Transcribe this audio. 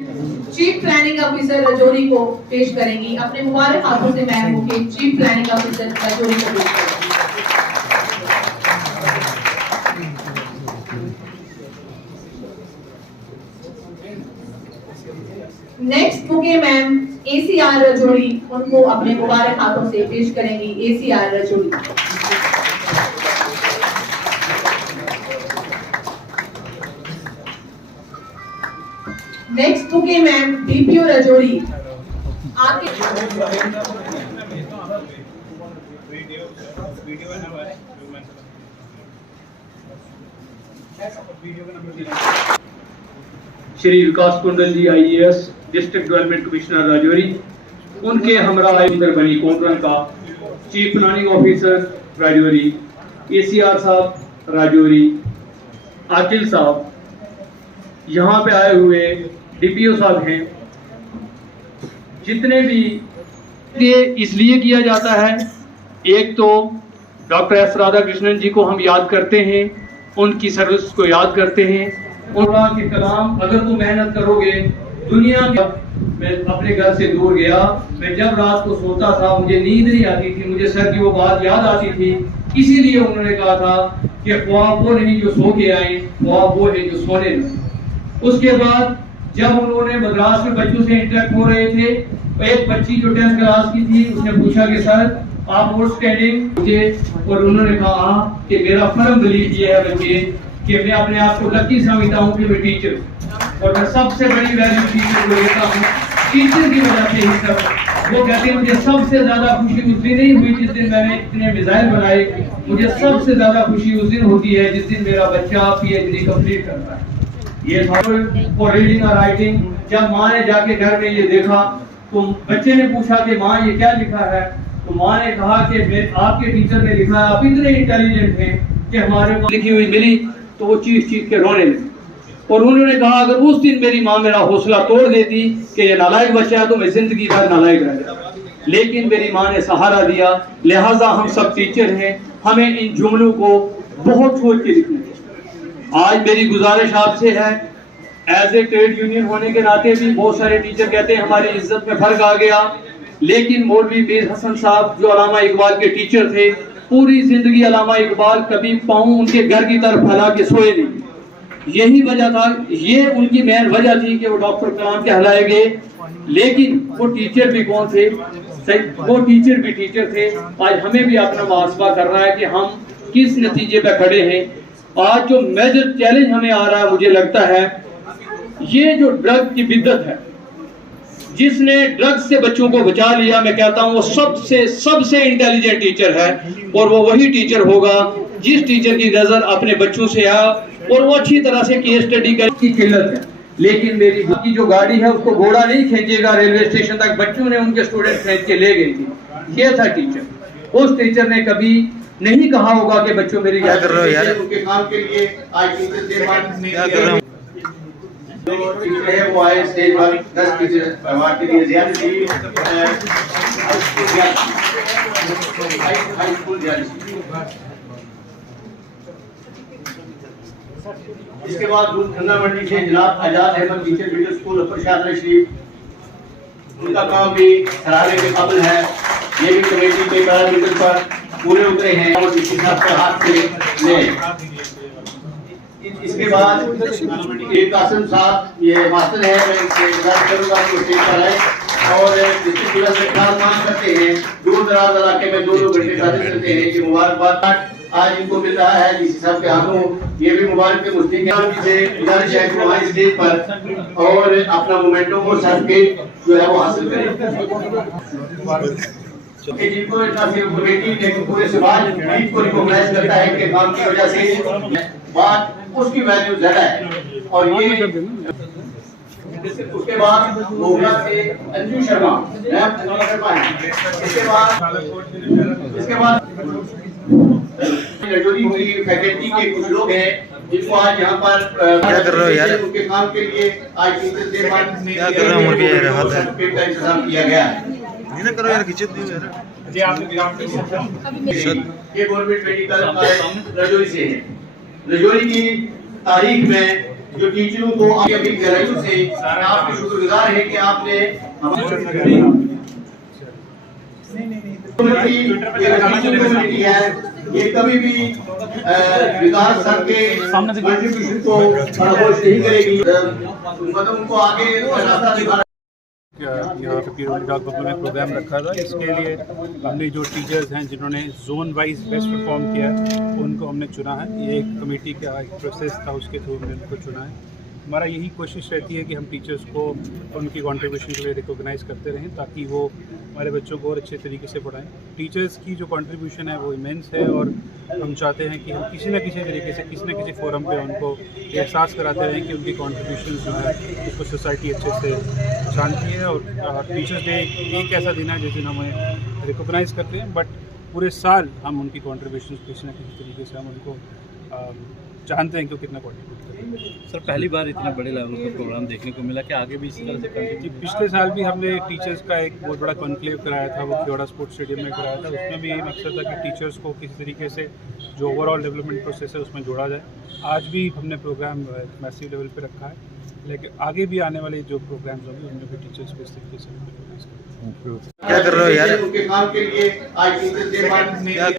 Chief planning officer Rajouri को पेश करेंगी। अपने मुबारक हाथों से मैम होके चीफ प्लानिंग ऑफिसर रजौरी को पेश करेंगी। Next bouquet ma'am ACR Rajouri, उनको अपने मुबारक हाथों से पेश करेंगी ACR Rajouri. Next bouquet ma'am DPO Rajouri, आपके श्री विकास कुंडल जी IAS district development commissioner Rajouri, उनके हमरा इंदर बनी कॉन्फ्रेंस का chief planning officer Rajouri, ACR साहब राजौरी, आकिल साहब, यहाँ पे आए हुए DPO साहब हैं, जितने भी ये इसलिए किया जाता है, एक तो डॉक्टर S राधाकृष्णन जी को हम याद करते हैं, उनकी सर्विस को याद करते हैं। उनका के कलाम अगर तुम मेहनत करोगे दुनिया के। मैं अपने घर से दूर गया, मैं जब रात को सोता था मुझे नींद नहीं आती थी, मुझे सर की वो बात याद आती थी, इसीलिए उन्होंने कहा था कि ख्वाब वो नहीं जो सो के आए, ख्वाब वो है जो सोने लगे। उसके बाद जब उन्होंने मद्रास में बच्चों से इंटरेक्ट हो रहे थे, एक बच्ची जो 10th क्लास की थी, उसने पूछा कि सर आप आउटस्टैंडिंग मुझे, और उन्होंने कहा कि मेरा फर्म बिलीव ये है बच्चे कि मैं अपने आप को लकी समझता हूँ कि मैं टीचर, और मैं सबसे बड़ी वैल्यू टीचर को देता हूँ, टीचर की वजह से ही सब। वो कहते हैं मुझे सबसे ज्यादा खुशी उस दिन नहीं हुई जिस दिन मैंने इतने मिसाइल बनाए, मुझे सबसे ज्यादा खुशी उस दिन होती है जिस दिन मेरा बच्चा PhD कंप्लीट करता है। ये फॉर रीडिंग और राइटिंग, जब माँ ने जाके घर में ये देखा तो बच्चे ने पूछा कि माँ ये क्या लिखा है, तो माँ ने कहा कि आपके टीचर ने लिखा है आप इतने इंटेलिजेंट हैं कि हमारे को लिखी हुई मिली, तो वो चीख चीख के रोने लगे। और उन्होंने कहा अगर उस दिन मेरी माँ मेरा हौसला तोड़ देती कि ये नालायक बच्चा है तो मैं जिंदगी भर नालायक रह जाता, लेकिन मेरी माँ ने सहारा दिया। लिहाजा हम सब टीचर हैं, हमें इन जुमलों को बहुत सोच के लिखना चाहिए। आज मेरी गुजारिश आपसे है, एज ए ट्रेड यूनियन होने के नाते भी बहुत सारे टीचर कहते हैं हमारी इज्जत में फर्क आ गया, लेकिन मौलवी मीर हसन साहब जो अल्लामा इकबाल के टीचर थे, पूरी जिंदगी अल्लामा इकबाल कभी पाँव उनके घर की तरफ फैला के सोए नहीं। यही वजह था, ये उनकी मेन वजह थी कि वो डॉक्टर कलाम कहलाए गए, लेकिन वो टीचर भी कौन थे, वो टीचर भी टीचर थे। आज हमें भी अपना मुहासबा करना है कि हम किस नतीजे पे खड़े हैं। आज जो मेजर चैलेंज हमें आ रहा है, मुझे लगता है ये जो ड्रग की बिद्दत है, जिसने ड्रग्स से बच्चों को बचा लिया, मैं कहता हूँ वो सबसे इंटेलिजेंट टीचर है, और वो वही टीचर होगा जिस टीचर की नजर अपने बच्चों से आ और वो अच्छी तरह से केस स्टडी की किल्लत है। लेकिन मेरी की जो गाड़ी है उसको घोड़ा नहीं खींचेगा रेलवे स्टेशन तक, बच्चों ने उनके स्टूडेंट खींच के ले गई थी। ये था टीचर। उस टीचर ने कभी नहीं कहा होगा कि बच्चों मेरी क्या कर रहे हो यार, उनके काम के लिए आज टीचर क्या कर रहे हो। जो टीचर है वो आए स्टेज पर 10 टीचर अवार्ड के लिए हाई स्कूल इसके बाद ठंडा मंडी से जनाब आजाद अहमद टीचर मिडिल स्कूल अपर शाहजहां शरीफ, उनका काम भी सराहने के काबिल है। ये भी कमेटी के पैरामीटर पर पूरे उतरे हैं और किसी साहब के हाथ से ले। इसके बाद कासिम साहब ये मास्टर है, मैं इनसे गुजारिश करूंगा कि स्टेज पर आए और डिस्ट्रिक्ट लेवल से खास करते हैं। दूर दराज इलाके में 2-2 घंटे शादी करते हैं कि मुबारकबाद आज इनको मिल रहा है डीसी साहब के हाथों, ये भी मुबारक के मुस्लिम से गुजारिश है कि हमारे स्टेज पर और अपना मोमेंटो और सर्टिफिकेट जो है वो हासिल करें। जिनको इतना सिर्फ कमेटी लेकिन पूरे समाज ईद को रिकॉग्नाइज करता है कि काम की वजह से बात उसकी वैल्यू ज्यादा है। और ये उसके बाद मोगरा से अंजू शर्मा है। इसके बाद रजौरी की फैकल्टी के कुछ लोग हैं जिनको आज यहाँ पर क्या कर रहे हो यार, उनके काम के लिए आज टीचर्स डे क्या कर रहे हो का इंतजाम किया गया है। ना करो यार, खिंचत नहीं यार जी। आपने ये गवर्नमेंट मेडिकल रजौरी से है। रजौरी की तारीख में जो टीचरों को आप अभी गहराइयों से आपके शुक्रगुजार हैं कि आपने कम्युनिटी है, ये कभी भी विकास संघ के कंट्रीब्यूशन को फरामोश नहीं करेगी, मतलब उनको आगे रास्ता दिखाना। यहाँ पे पीरोली डाक बंगलो में प्रोग्राम रखा था। इसके लिए हमने जो टीचर्स हैं जिन्होंने जोन वाइज बेस्ट परफॉर्म किया है उनको हमने चुना है। ये एक कमेटी का एक प्रोसेस था, उसके थ्रू हमने उनको चुना है। हमारा यही कोशिश रहती है कि हम टीचर्स को उनकी कंट्रीब्यूशन के लिए रिकॉग्नाइज़ करते रहें ताकि वो हमारे बच्चों को और अच्छे तरीके से पढ़ाएं। टीचर्स की जो कंट्रीब्यूशन है वो इमेंस है और हम चाहते हैं कि हम किसी न किसी तरीके से किसी न किसी फोरम पे उनको एहसास कराते रहें कि उनकी कंट्रीब्यूशन जो है उसको सोसाइटी अच्छे से जानती है। और टीचर्स डे एक ऐसा दिन है जिस दिन हम उन्हें रिकॉग्नाइज़ करते हैं, बट पूरे साल हम उनकी कंट्रीब्यूशन किसी न किसी तरीके से हम उनको जानते हैं कि वो कितना कंट्रीब्यूट करें। सर पहली बार इतने बड़े लेवल का प्रोग्राम देखने को मिला कि आगे भी इसी तरह से कंटिन्यू। पिछले साल भी हमने टीचर्स का एक बहुत बड़ा कॉन्क्लेव कराया था, वो क्योड़ा स्पोर्ट्स स्टेडियम में कराया था। उसमें भी ये मकसद था कि टीचर्स को किसी तरीके से जो ओवरऑल डेवलपमेंट प्रोसेस है उसमें जोड़ा जाए। आज भी हमने प्रोग्राम मैसिव लेवल पे रखा है, लेकिन आगे भी आने वाले जो प्रोग्राम्स होंगे उनमें भी टीचर्स को इस तरीके से क्या कर रहे हो यार? उनके काम के लिए आज टीचर्स डे